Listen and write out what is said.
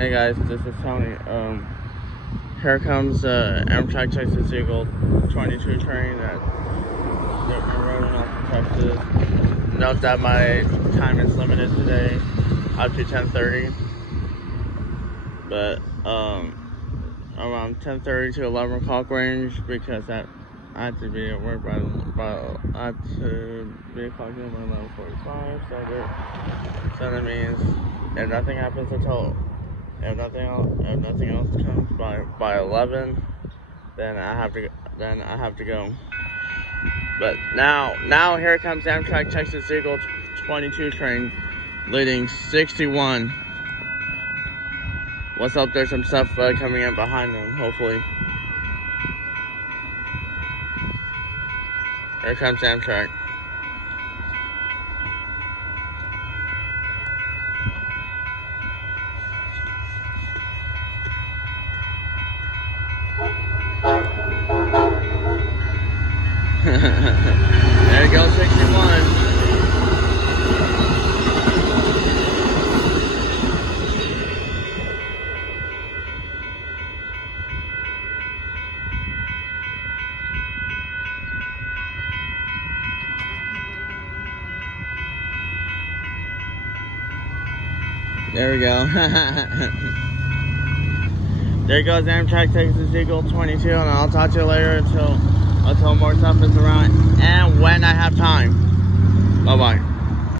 Hey guys, this is Tony. Here comes the Amtrak Texas Eagle 22 train that they're running off to Texas. Note that my time is limited today up to 10:30, but around 10:30 to 11 o'clock range, because I have to be at work by I have to be clocked in by 11:45. So that means if nothing happens until if nothing else comes by 11, then I have to go. But now here comes Amtrak Texas Eagle 22 train leading 61. What's up? There's some stuff coming in behind them, hopefully. Here comes Amtrak. There goes 61. There we go. There goes Amtrak Texas Eagle 22, and I'll talk to you later until more stuff is around and when I have time. Bye bye.